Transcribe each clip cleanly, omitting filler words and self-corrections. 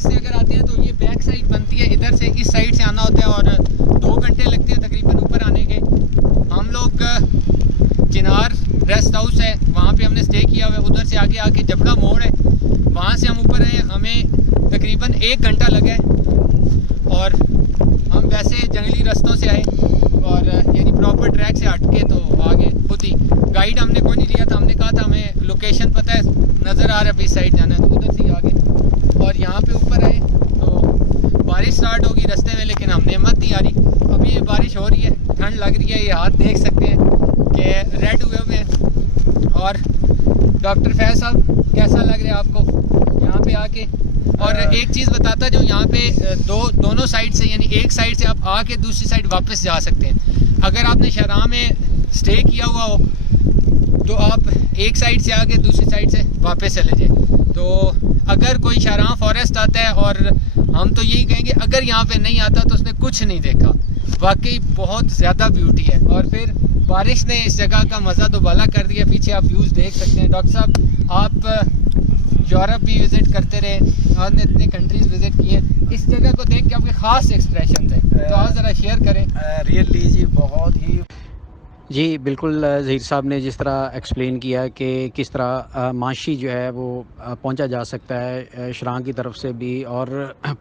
Forest से अगर आते हैं तो ये बैक साइड बनती है, इधर से इस साइड से आना होता है और 2 घंटे लगते हैं तकरीबन ऊपर आने के। हम लोग चिनार रेस्ट हाउस है वहाँ पे हमने स्टे किया हुआ है। उधर से आगे जबड़ा मोड़ है, वहाँ से हम ऊपर आए, हमें तकरीबन 1 घंटा लगा है। और हम वैसे जंगली रास्तों से आए और यानी प्रॉपर ट्रैक से हट के तो आगे खुद ही गाइड हमने कोई नहीं लिया था। हमने कहा था हमें लोकेशन पता है, नज़र आ रहा है इस साइड जाना है, तो उधर से ही आगे। और यहाँ पे ऊपर आए तो बारिश स्टार्ट होगी रास्ते में, लेकिन हमने हिम्मत नहीं हारी। अभी ये बारिश हो रही है, ठंड लग रही है, ये हाथ देख सकते हैं कि रेड हुए हुए हैं। और डॉक्टर फैज साहब कैसा लग रहा है आपको यहाँ पे आके? और एक चीज़ बताता जो यहाँ पे दोनों साइड से, यानी एक साइड से आप आके दूसरी साइड वापस जा सकते हैं। अगर आपने शराह में स्टे किया हुआ हो तो आप एक साइड से आके दूसरी साइड से वापस चले जाए। तो अगर कोई शराह फॉरेस्ट आता है, और हम तो यही कहेंगे अगर यहाँ पे नहीं आता तो उसने कुछ नहीं देखा। वाकई बहुत ज़्यादा ब्यूटी है। और फिर बारिश ने इस जगह का मज़ा दोबाला कर दिया। पीछे आप व्यूज़ देख सकते हैं। डॉक्टर साहब आप यूरोप भी विज़िट करते रहे, आपने इतने कंट्रीज़ विज़िट किए, इस जगह को देख के आपके ख़ास एक्सप्रेशन हैं, तो आप ज़रा शेयर करें। रियली जी बहुत ही जी बिल्कुल, ज़हीर साहब ने जिस तरह एक्सप्लेन किया कि किस तरह माशी जो है वो पहुंचा जा सकता है शराह की तरफ से भी और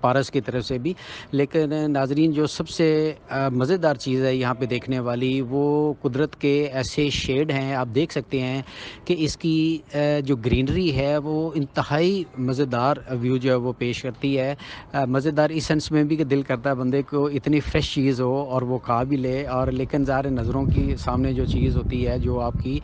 पारस की तरफ से भी। लेकिन नाजरीन, जो सबसे मज़ेदार चीज़ है यहाँ पे देखने वाली, वो कुदरत के ऐसे शेड हैं। आप देख सकते हैं कि इसकी जो ग्रीनरी है वो इंतहाई मज़ेदार व्यू जो है वो पेश करती है। मज़ेदार इस सेंस में भी कि दिल करता है बंदे को इतनी फ़्रेश चीज़ हो और वो खा भी ले। और लेकिन ज़ाहिर नज़रों की सामने जो चीज़ होती है जो आपकी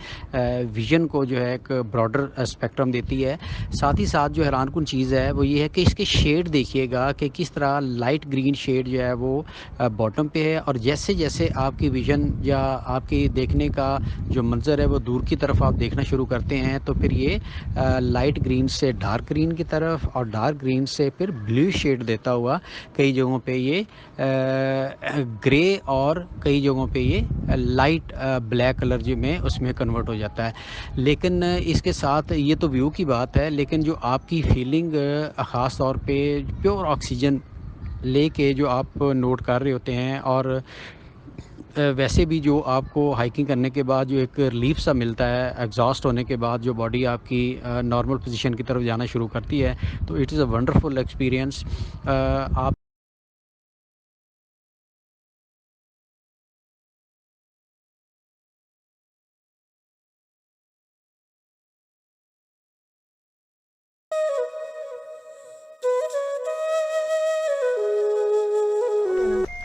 विज़न को जो है एक ब्रॉडर स्पेक्ट्रम देती है। साथ ही साथ जो हैरानकुन चीज़ है वो ये है कि इसके शेड देखिएगा कि किस तरह लाइट ग्रीन शेड जो है वो बॉटम पे है, और जैसे जैसे आपकी विज़न या आपकी देखने का जो मंज़र है वो दूर की तरफ आप देखना शुरू करते हैं तो फिर ये लाइट ग्रीन से डार्क ग्रीन की तरफ और डार्क ग्रीन से फिर ब्लू शेड देता हुआ कई जगहों पे ये ग्रे और कई जगहों पे ये लाइट ब्लैक कलर जो में उसमें कन्वर्ट हो जाता है। लेकिन इसके साथ ये तो व्यू की बात है, लेकिन जो आपकी फीलिंग ख़ास तौर पे प्योर ऑक्सीजन लेके जो आप नोट कर रहे होते हैं, और वैसे भी जो आपको हाइकिंग करने के बाद जो एक रिलीफ सा मिलता है एग्जॉस्ट होने के बाद, जो बॉडी आपकी नॉर्मल पोजीशन की तरफ जाना शुरू करती है, तो it is a wonderful experience. आप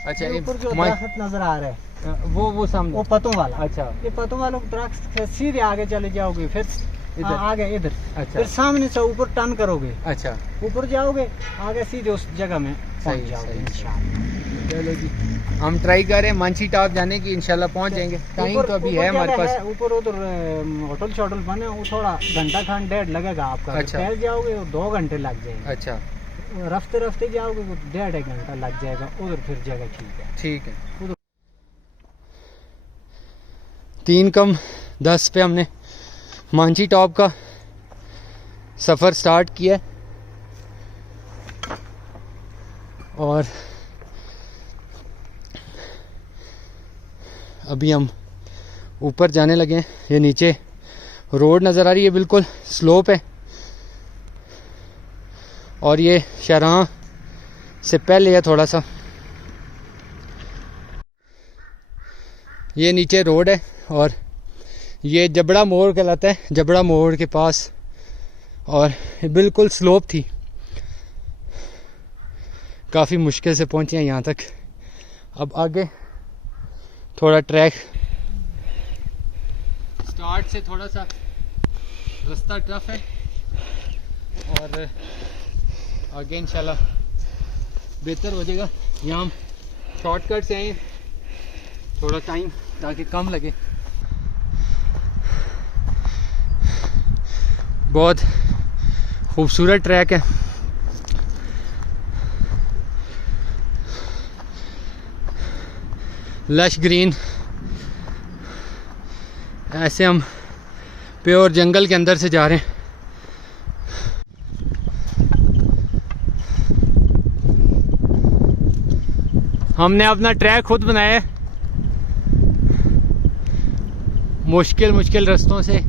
अच्छा, ऊपर जो दरख्त नजर आ रहा है वो सामने, वो पतों वाला। अच्छा, ये पतों वालों दरख्त से सीधे आगे चले जाओगे, फिर इधर आगे इधर, अच्छा, फिर सामने से ऊपर टर्न करोगे, अच्छा, ऊपर जाओगे, आगे सीधे उस जगह में पहुंच जाओगे सही। इंशाल्लाह। चलो जी, हम ट्राई कर रहे हैं मानसी टॉप जाने की, इंशाल्लाह पहुंच जाएंगे। टाइम तो अभी है हमारे पास। ऊपर उधर होटल शोटल बने, वो थोड़ा घंटा खान 1.5 लगेगा आपका। अच्छा। फैल जाओगे तो 2 घंटे लग जाएंगे। अच्छा, रफ्ते रफ्ते जाओगे तो 1.5 घंटा लग जाएगा। उधर फिर जगह ठीक है। ठीक है। 3:10 पे हमने मांझी टॉप का सफ़र स्टार्ट किया और अभी हम ऊपर जाने लगे हैं। ये नीचे रोड नज़र आ रही है, बिल्कुल स्लोप है, और ये शराह से पहले है थोड़ा सा। ये नीचे रोड है और ये जबड़ा मोड़ कहलाता है, जबड़ा मोड़ के पास, और बिल्कुल स्लोप थी। काफ़ी मुश्किल से पहुँचे हैं यहाँ तक। अब आगे थोड़ा ट्रैक स्टार्ट से थोड़ा सा रास्ता टफ है, और आगे इंशाल्लाह बेहतर हो जाएगा। यहाँ हम शॉर्टकट से आए, थोड़ा टाइम ताकि कम लगे। बहुत खूबसूरत ट्रैक है। लश ग्रीन, ऐसे हम प्योर जंगल के अंदर से जा रहे हैं। हमने अपना ट्रैक खुद बनाया है, मुश्किल मुश्किल रास्तों से।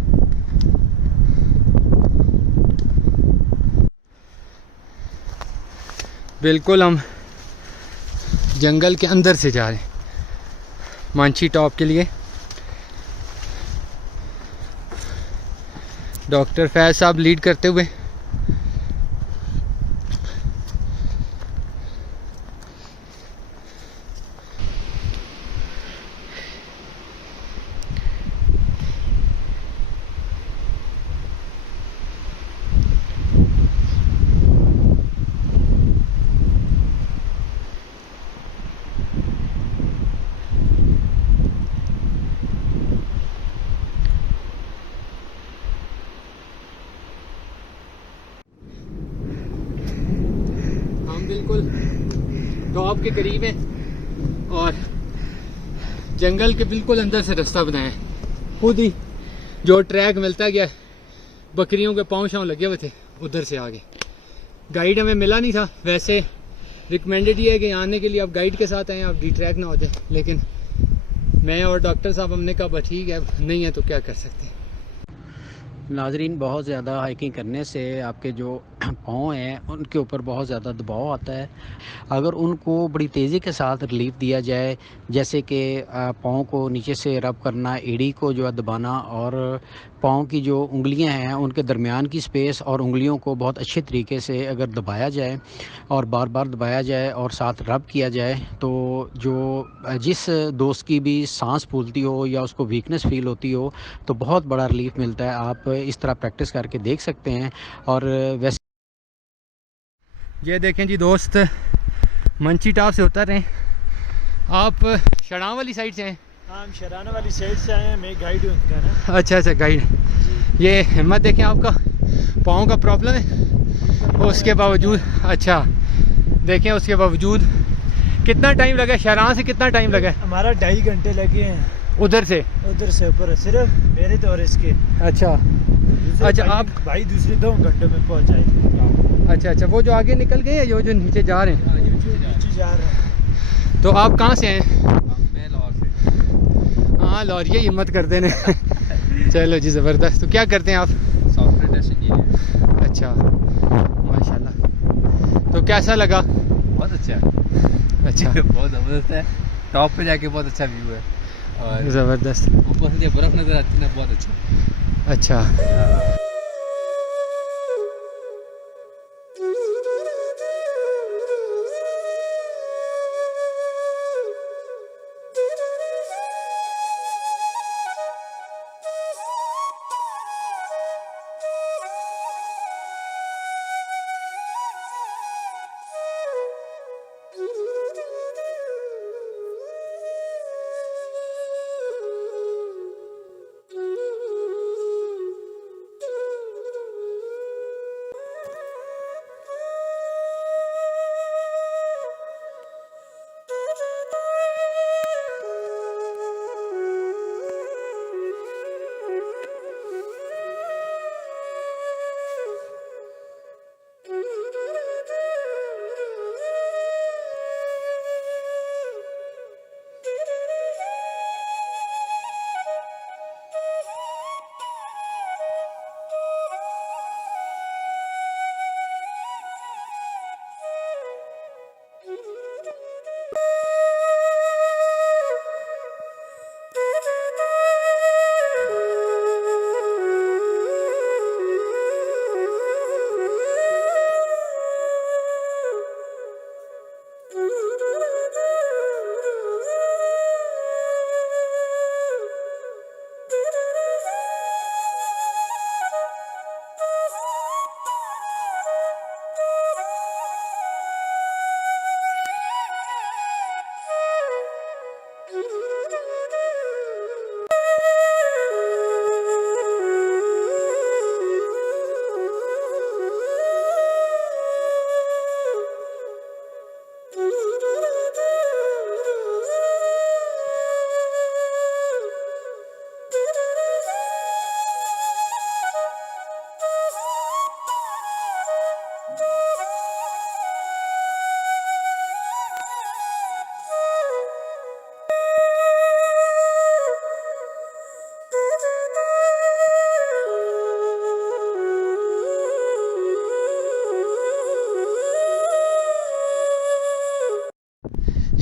बिल्कुल हम जंगल के अंदर से जा रहे हैं मांछी टॉप के लिए। डॉक्टर फैज साहब लीड करते हुए। हम बिल्कुल टॉप के करीब हैं और जंगल के बिल्कुल अंदर से रास्ता बनाया है खुद ही। जो ट्रैक मिलता गया, बकरियों के पाँव शाँव लगे हुए थे, उधर से आगे। गाइड हमें मिला नहीं था, वैसे रिकमेंडेड ही है कि आने के लिए आप गाइड के साथ आएँ, आप डी ट्रैक ना होते। लेकिन मैं और डॉक्टर साहब हमने कहा ठीक है, नहीं है तो क्या कर सकते हैं। नाजरीन, बहुत ज़्यादा हाइकिंग करने से आपके जो पाँव हैं उनके ऊपर बहुत ज़्यादा दबाव आता है। अगर उनको बड़ी तेज़ी के साथ रिलीफ दिया जाए, जैसे कि पाँव को नीचे से रब करना, एड़ी को जो है दबाना, और पाँव की जो उंगलियां हैं उनके दरमियान की स्पेस और उंगलियों को बहुत अच्छे तरीके से अगर दबाया जाए और बार बार दबाया जाए और साथ रब किया जाए, तो जो जिस दोस्त की भी सांस फूलती हो या उसको वीकनेस फील होती हो तो बहुत बड़ा रिलीफ मिलता है। आप इस तरह प्रैक्टिस करके देख सकते हैं। और वैसे ये देखें जी दोस्त, मंची टॉप से उतर रहे हैं। आप शड़ां वाली साइड से हैं? हाँ, हम शराना वाली साइड से आए हैं, मैं गाइड हूँ उनका ना। अच्छा अच्छा, गाइड। ये हिम्मत देखें, आपका पाँव का प्रॉब्लम है, उसके बावजूद। अच्छा देखें, उसके बावजूद कितना टाइम लगा? शरां से कितना टाइम लगा? हमारा 2.5 घंटे लगे हैं उधर से ऊपर, सिर्फ मेरे तो और इसके। अच्छा अच्छा, आप भाई दूसरे 2 घंटे में पहुँच जाएंगे। अच्छा अच्छा, वो जो आगे निकल गए या जो नीचे जा रहे हैं? नीचे जा रहे हैं। तो आप कहाँ से हैं? मैं लाहौर से। हाँ, लाहौर, ये हिम्मत करते हैं। चलो जी, ज़बरदस्त। तो क्या करते हैं आप? Software test engineer. अच्छा, माशाल्लाह। तो कैसा लगा? बहुत अच्छा है। अच्छा, बहुत ज़बरदस्त है। टॉप पे जाके बहुत अच्छा व्यू है और ज़बरदस्त। ऊपर से बर्फ़ नज़र आती है ना, बहुत अच्छा। अच्छा,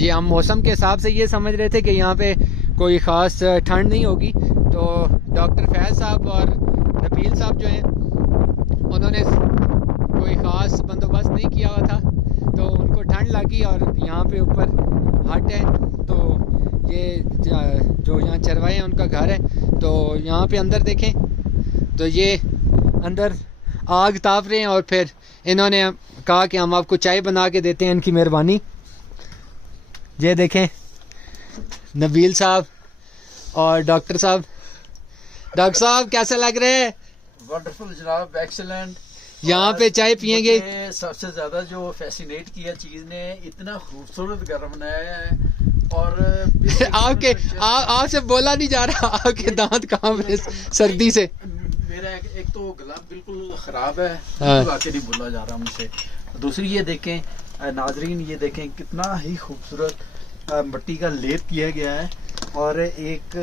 जी, हम मौसम के हिसाब से ये समझ रहे थे कि यहाँ पे कोई ख़ास ठंड नहीं होगी, तो डॉक्टर फैज़ साहब और नबील साहब जो हैं उन्होंने कोई ख़ास बंदोबस्त नहीं किया हुआ था, तो उनको ठंड लगी और यहाँ पे ऊपर हट है, तो ये जो यहाँ चरवाए हैं उनका घर है। तो यहाँ पे अंदर देखें तो ये अंदर आग ताप रहे हैं और फिर इन्होंने कहा कि हम आपको चाय बना के देते हैं, इनकी मेहरबानी। ये देखें नबील साहब और डॉक्टर साहब। डॉक्टर साहब कैसे लग रहे हैं? वंडरफुल जनाब, एक्सीलेंट। यहाँ पे चाय पियेंगे। सबसे ज्यादा जो फैसिनेट किया चीज ने, इतना खूबसूरत घर बनाया है और आपसे बोला नहीं जा रहा, आपके दांत कांप रहे सर्दी से। मेरा एक तो गला बिल्कुल खराब है, हाँ। वाकई नहीं बोला जा रहा मुझसे। दूसरी ये देखें नाजरीन, ये देखें कितना ही खूबसूरत मिट्टी का लेप किया गया है और एक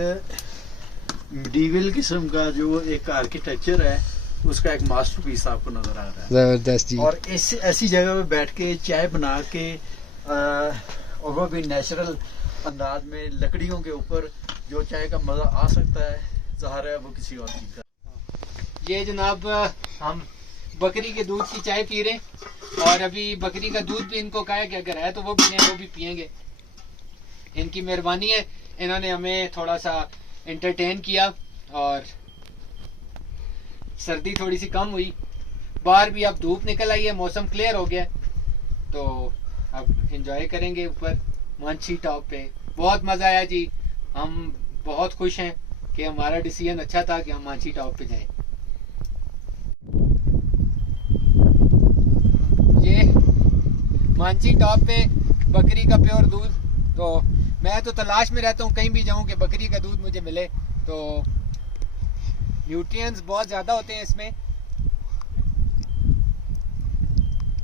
मिडीवल किस्म का जो एक आर्किटेक्चर है उसका एक मास्टरपीस आपको नजर आ रहा है। जबरदस्त जी। और ऐसी जगह पे बैठ के चाय बना के और वो भी नेचुरल अंदाज में लकड़ियों के ऊपर जो चाय का मजा आ सकता है, ज़ाहिर है वो किसी और चीज का। ये जनाब हम बकरी के दूध की चाय पी रहे हैं और अभी बकरी का दूध भी इनको कहा कि अगर है तो वो भी लें, वो भी पियेंगे। इनकी मेहरबानी है, इन्होंने हमें थोड़ा सा एंटरटेन किया और सर्दी थोड़ी सी कम हुई, बाहर भी अब धूप निकल आई है, मौसम क्लियर हो गया, तो अब एंजॉय करेंगे ऊपर मांछी टॉप पे। बहुत मज़ा आया जी, हम बहुत खुश हैं कि हमारा डिसीजन अच्छा था कि हम मांछी टॉप पे जाएं। ये मांछी टॉप पे बकरी का प्योर दूध, तो मैं तो तलाश में रहता हूँ कहीं भी जाऊँ कि बकरी का दूध मुझे मिले, तो न्यूट्रिएंट्स बहुत ज़्यादा होते हैं इसमें,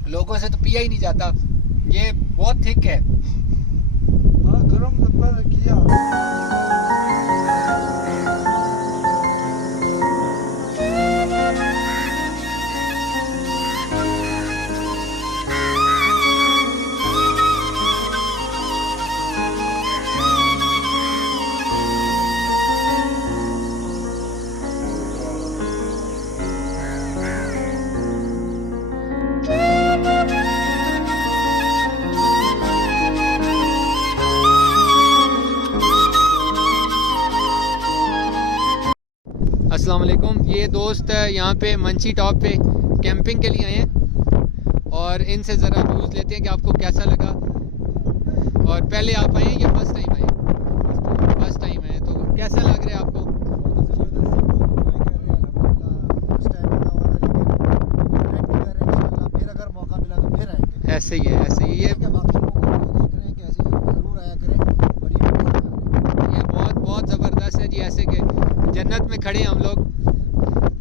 लोगों से तो पिया ही नहीं जाता, ये बहुत थिक है। गरम किया। अस्सलाम वालेकुम। ये दोस्त यहाँ पे मंची टॉप पे कैंपिंग के लिए आए हैं और इनसे ज़रा व्यूज़ लेते हैं कि आपको कैसा लगा। और पहले आप आए या फर्स्ट टाइम आए? फर्स्ट टाइम आए, तो कैसा लग रहा है आपको? ऐसे ही है, ऐसे ही ये बहुत बहुत ज़बरदस्त है जी। ऐसे कि जन्नत में खड़े हैं हम लोग,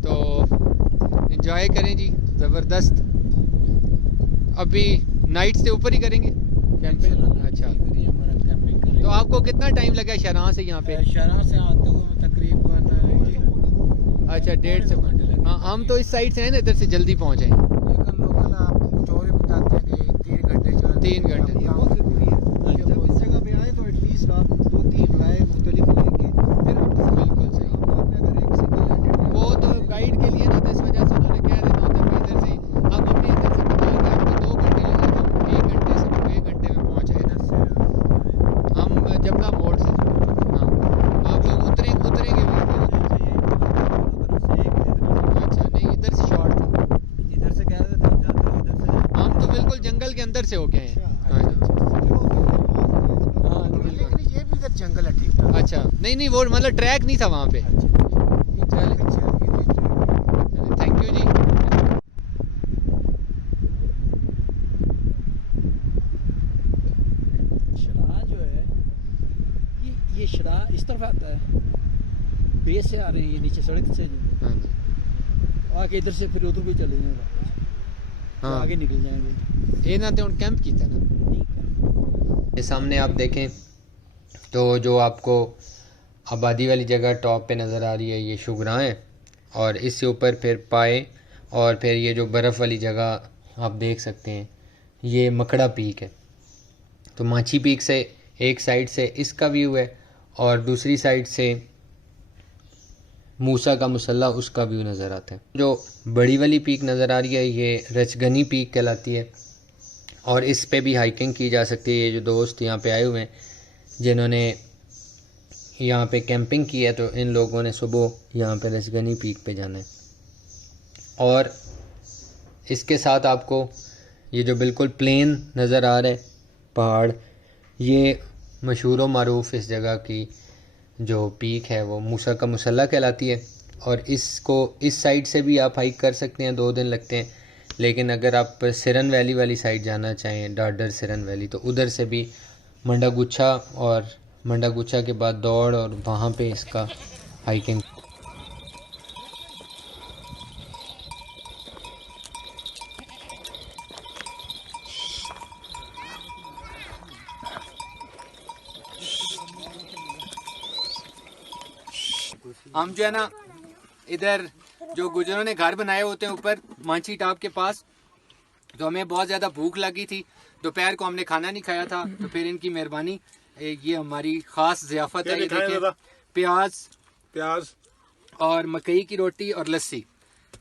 तो एंजॉय करें जी, ज़बरदस्त। अभी नाइट से ऊपर ही करेंगे कैंपिंग। अच्छा, तो आपको कितना टाइम लगा शराह से यहाँ पे? शराह से आते हुए तकरीबन अच्छा 1.5 से घंटे लगे। हाँ, हम तो इस साइड से हैं ना, इधर से जल्दी पहुँचे। लेकिन लोकल आपको कुछ और ही बताते हैं कि 3 घंटे 3 घंटे बहुत ज़रूरी है। जब इस जगह पे आए तो एटलीस्ट आप 2-3 राय मुख्तलिफ लेके फिर आप बिल्कुल सही। अगर एक सिंगल वो तो गाइड के लिए ना, तो इस वजह से उन्होंने कह देना होता है इधर से। अब अपने इधर से बताओगे आपको 2 घंटे लगे, तो 1 घंटे से 1 घंटे में पहुँचे इधर से हम जबला मोड़ से। हाँ, आप लोग उतरेंगे वहीं पे। अच्छा, नहीं इधर से शॉर्ट था, इधर से कह रहे थे आप जाते हो इधर से। हम तो बिल्कुल जंगल के अंदर से होके आए हैं। हाँ, हाँ, बिल्कुल। लेकिन ये भी इधर जंगल है ठीक ठाक। अच्छा, नहीं वो मतलब ट्रैक नहीं था वहाँ पे। थैंक यू जी। शराह जो है ये शराह इस तरफ आता है, बेस से आ रहे हैं ये नीचे सड़क से जो हाँ जी, आगे इधर से फिर उधर भी चले जाएंगे वापस, तो हाँ आगे निकल जाएंगे। ये ना तो कैंप की था ना। ये सामने आप देखें तो जो आपको आबादी वाली जगह टॉप पे नज़र आ रही है, ये शुगरा है, और इससे ऊपर फिर पाए, और फिर ये जो बर्फ़ वाली जगह आप देख सकते हैं ये मकड़ा पीक है। तो माची पीक से एक साइड से इसका व्यू है और दूसरी साइड से मूसा का मुसल्ला उसका व्यू नज़र आता है। जो बड़ी वाली पीक नज़र आ रही है ये रचगनी पीक कहलाती है और इस पे भी हाइकिंग की जा सकती है। ये जो दोस्त यहाँ पे आए हुए हैं जिन्होंने यहाँ पे कैंपिंग की है तो इन लोगों ने सुबह यहाँ पे रचगनी पीक पे जाना है। और इसके साथ आपको ये जो बिल्कुल प्लेन नज़र आ रहा है पहाड़, ये मशहूर व मारूफ़ इस जगह की जो पीक है वो मूसा का मुसल्ला कहलाती है। और इसको इस साइड से भी आप हाइक कर सकते हैं, 2 दिन लगते हैं। लेकिन अगर आप सिरन वैली वाली साइड जाना चाहें, डाडर सिरन वैली, तो उधर से भी मंडागुच्छा और मंडागुच्छा के बाद दौड़ और वहाँ पे इसका हाइकिंग। हम जो है ना इधर जो गुजरों ने घर बनाए होते हैं ऊपर मांची टॉप के पास, तो हमें बहुत ज़्यादा भूख लगी थी, दोपहर को हमने खाना नहीं खाया था, तो फिर इनकी मेहरबानी, ये हमारी ख़ास ज़ियाफ़त है। ये देखिए प्याज और मकई की रोटी और लस्सी,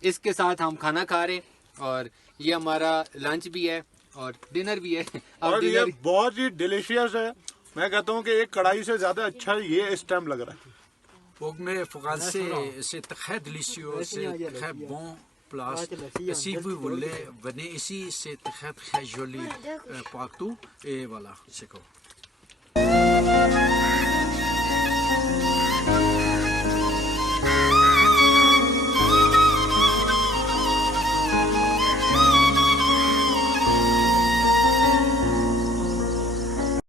इसके साथ हम खाना खा रहे हैं। और ये हमारा लंच भी है और डिनर भी है। और ये बहुत ही डिलीशियस है। मैं कहता हूँ कि एक कढ़ाई से ज़्यादा अच्छा ये इस टाइम लग रहा है। C'est très délicieux, c'est très bon place. Si vous voulez venir ici, c'est très très joli partout. Et voilà, c'est quoi.